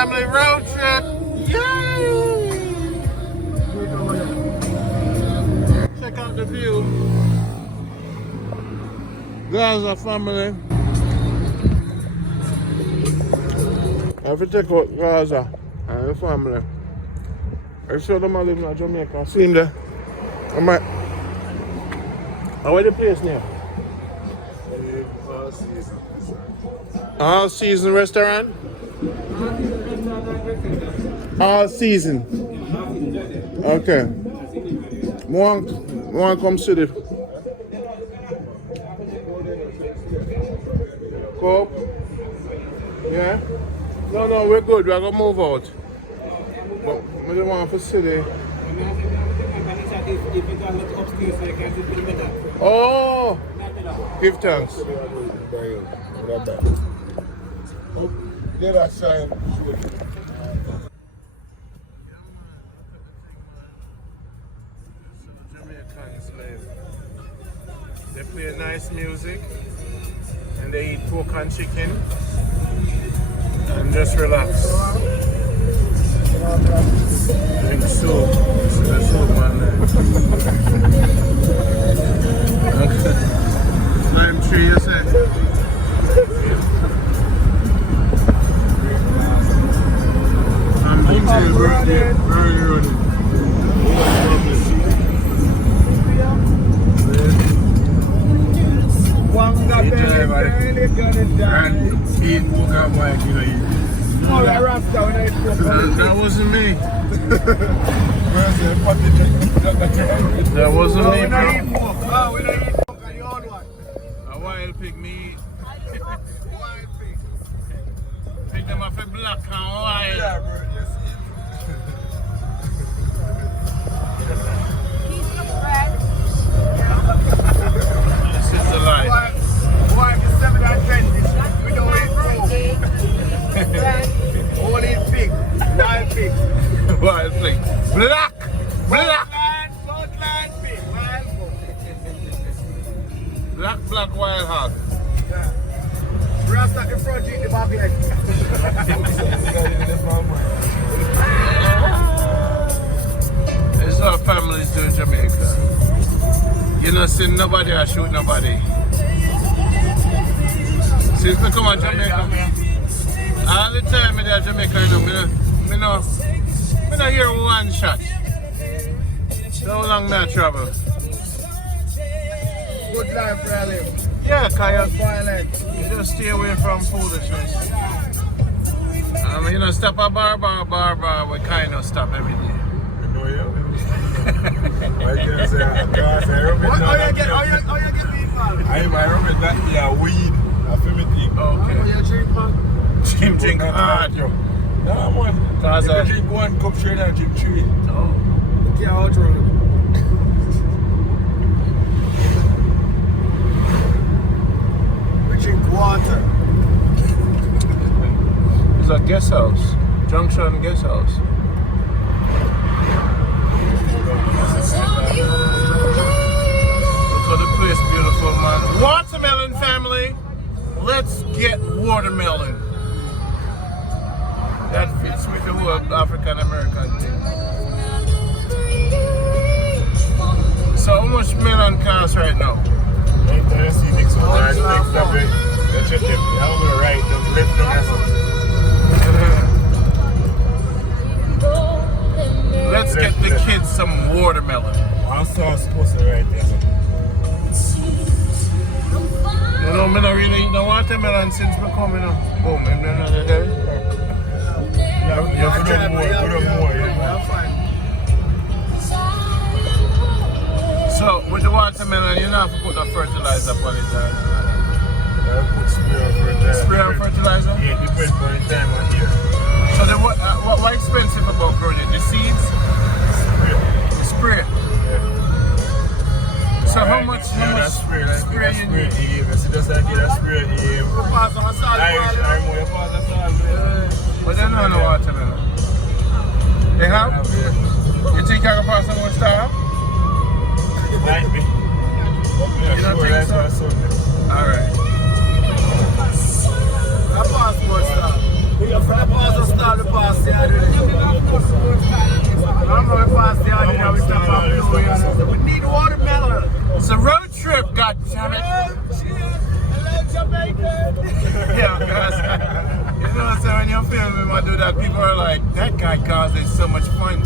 family road trip. Yay! Check out the view. Gaza family. I have to check out Gaza and the family. I show them I live in Jamaica. See him there. I might. Where the place now? All Season restaurant? All Season. Okay. More come to the Coke? Yeah? No, we're good. We're going to move out. But we don't want to sit there. Oh! Give thanks. Get that sign. They play nice music and they eat pork and chicken and just relax. Drink soup. The soup man. Lime tree, you say? I'm thinking birthday running. And eat pork and white, you know. That wasn't me. That wasn't me, bro. A wild pig me. Pick them up a black and white. Yeah, bro. This is the life. Why is 7 and 20? We don't eat food. Only pig. Wild pig. Wild pig. Black! Scotland pig. Wild pig. Black wild hog. Yeah. Rasta in front, eat the back leg. This is what families do in Jamaica. You don't see nobody or shoot nobody. Since we come to Jamaica, all the time in Jamaica, I don't hear one shot. So long may I travel. Good life where I live. Yeah, because you just stay away from foolishness. You know, stop a bar, we kind of stop every day. I know you. I just say, how you get weed, man? I rub it that, yeah, weed. I feel me think. Okay. Oh, you drink, man? Drink hard. No, man. If you drink one cup straight and drink 3. Oh. Yeah, I'll try it. We drink water. It's a guest house. Junction guest house. Look at the place, beautiful man. Watermelon family. Let's get watermelon. That fits with the whole African American thing. So how much melon costs right now? I see next one. Next up it. That's just it. Now we're right. The left Let's get the kids some watermelon. I saw supposed to right there. You know, I don't really eat no watermelon since we coming up. Boom, I'm not there. Yeah, put up more, yeah. So, with the watermelon, you don't have to put no fertilizer on it, right? Put spray on fertilizer. Spray on fertilizer? Yeah, depends on the time of year. So, what expensive about growing it? The seeds? Spray. So how much spray you need? Just like that spray here. But they don't know watermelon. They have? You think I can pass some more stuff? Might be. You don't think so? Alright. I pass more stuff. You pass the stuff. people are like, that guy Gaza is so much fun.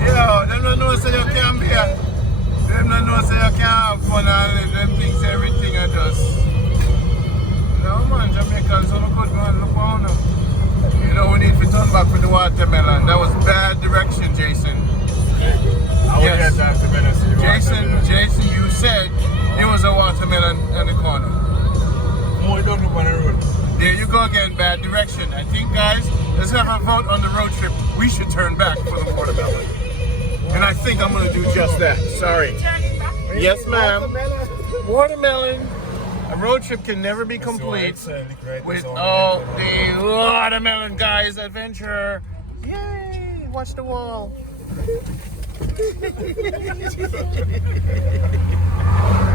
Yo, them don't know say you can be here. Them don't know say you can have fun and live. Them things everything are just. No man, Jamaicans are good man, look on them. You know, we need to turn back with the watermelon. That was bad direction, Jason. Yes. Jason, you said it was a watermelon in the corner. More don't look on the road. There you go again, bad direction. I think, guys, let's have a vote on the road trip. We should turn back for the watermelon. And I think I'm going to do just that. Sorry. Yes, ma'am. Watermelon. A road trip can never be complete without the watermelon guys adventure. Yay! Watch the wall.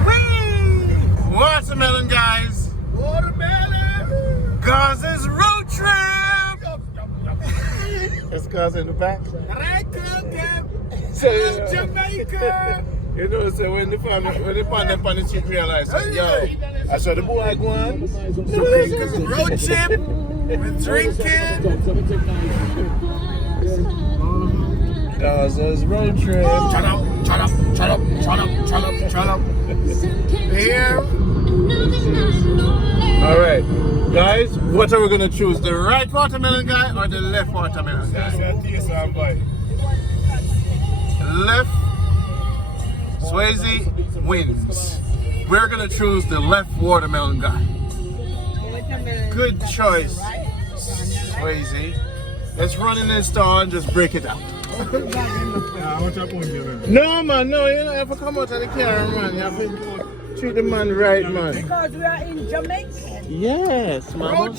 Whee! Watermelon guys. Watermelon. Gaza's road trip. That's Gaza in the back. Jamaica. You know, so when they find them on the street, realize, yo, I saw the boy going. Jamaica's road trip. We're drinking. Gaza's road trip. Shut up. Here. All right, guys, what are we gonna choose? The right watermelon guy or the left watermelon guy? Left. Swayze wins. We're gonna choose the left watermelon guy. Good choice, Swayze. Let's run in this store and just break it out. No man, no, you don't have to come out of the car, man. You have to treat the man right, man. Because we are in Jamaica. Yes, mama.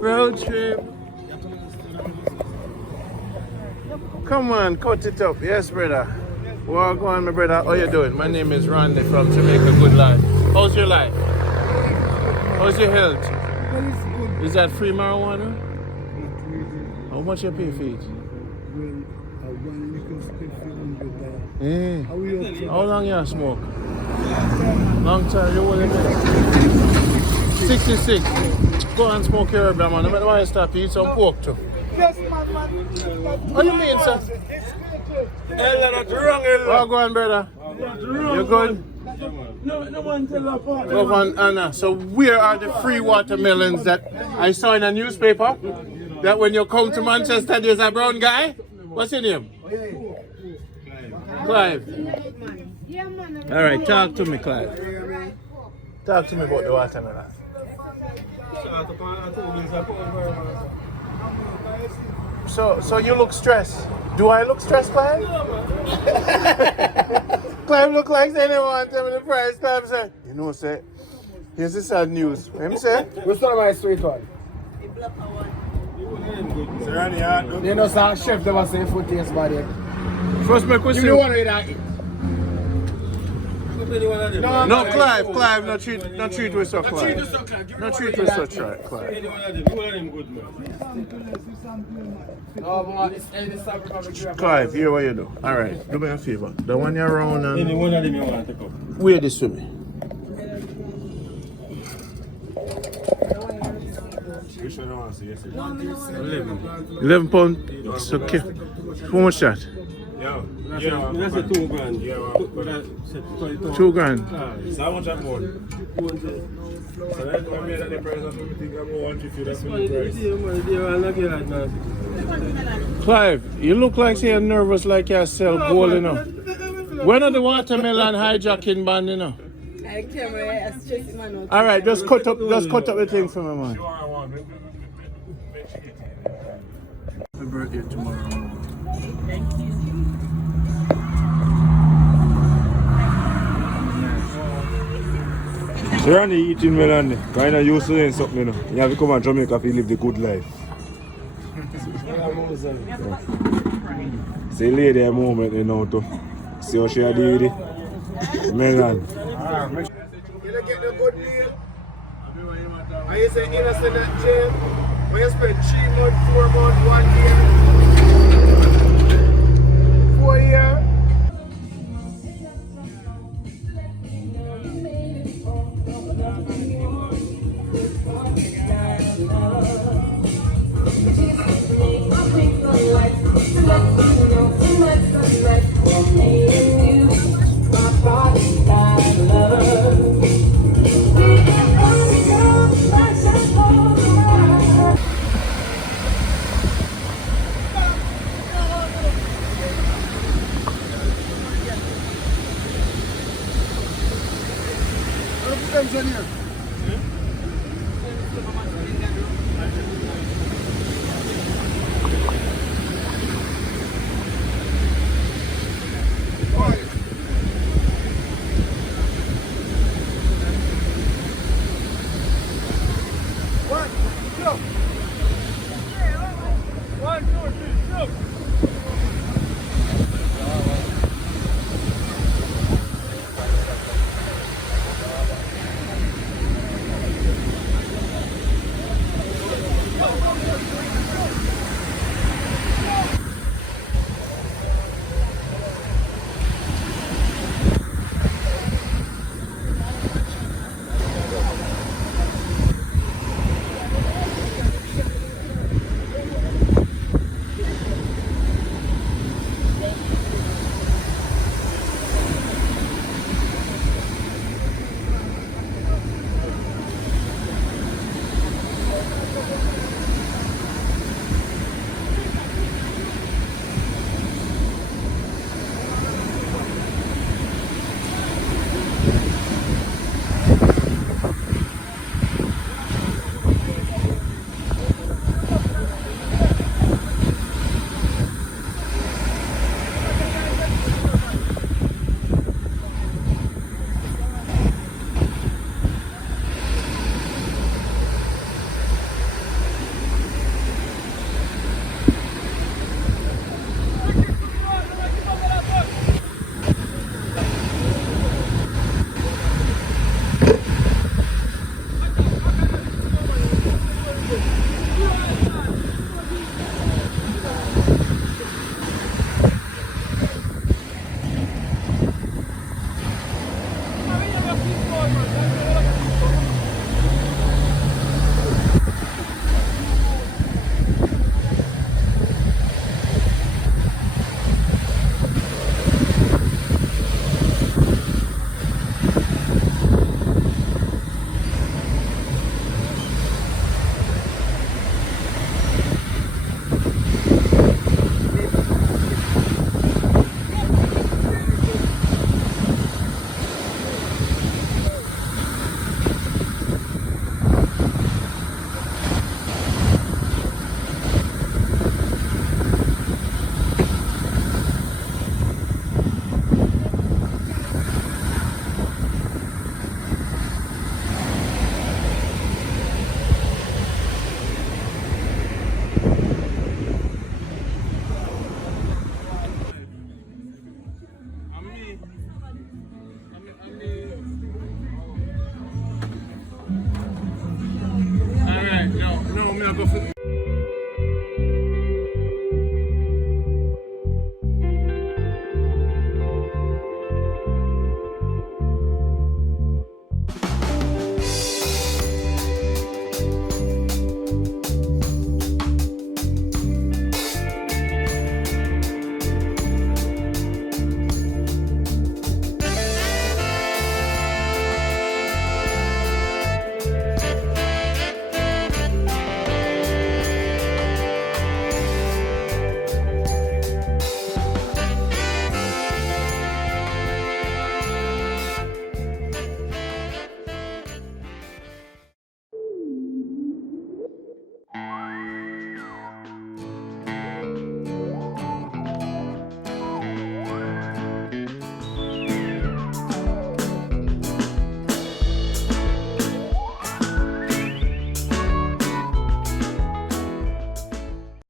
Road trip. Come on, cut it up. Yes, brother. Walk on, my brother. How you doing? My name is Randy from Jamaica Good Life. How's your life? How's your health? Is that free marijuana? How much you pay for it? How long you smoke? Long time. You will 66. Go and smoke your herb, man. No matter why you stop, eat some pork too. What do you mean, sir? Oh, go on, brother. You good? No one tell apart. Go on, Anna. So where are the free watermelons that I saw in a newspaper? That when you come to Manchester, there's a brown guy? What's your name? Clive. All right, talk to me, Clive. Talk to me about the watermelon. So you look stressed. Do I look stressed, Clive? Clive look like anyone tell me the price. Clive said, you know, say, here's the sad news. Him say, what's not my sweet one? You know, some chef never say food taste bad. First my question. You want to eat? No, Clive, not treat with so Clive. Not treat with such right, Clive. Clive, here what you do. Alright, do me a favor. The one you're around and wear this with me. Which one I want to see? 11 pounds. It's okay. How much that? Yeah, that's a 2 grand. Yeah, 2 grand. So how much that more? So that's why I made that the price of everything. I'm going to 150. That's the price. Clive, you look like you're nervous, like you sell gold, you know. When are the watermelon hijacking band, you know? I can't man. All right, just cut up the thing for me, man. Happy birthday tomorrow. Thank you. So you're only eating melon, kind of used to doing something, you know. You have to come to Jamaica if you live the good life. So you lay there a moment, you know, to see how she do with it. Melon. You don't get the good deal. And you say innocent at jail. When you spend 3 months, 4 months, 1 year, 4 years. 1, 2, 3, jump.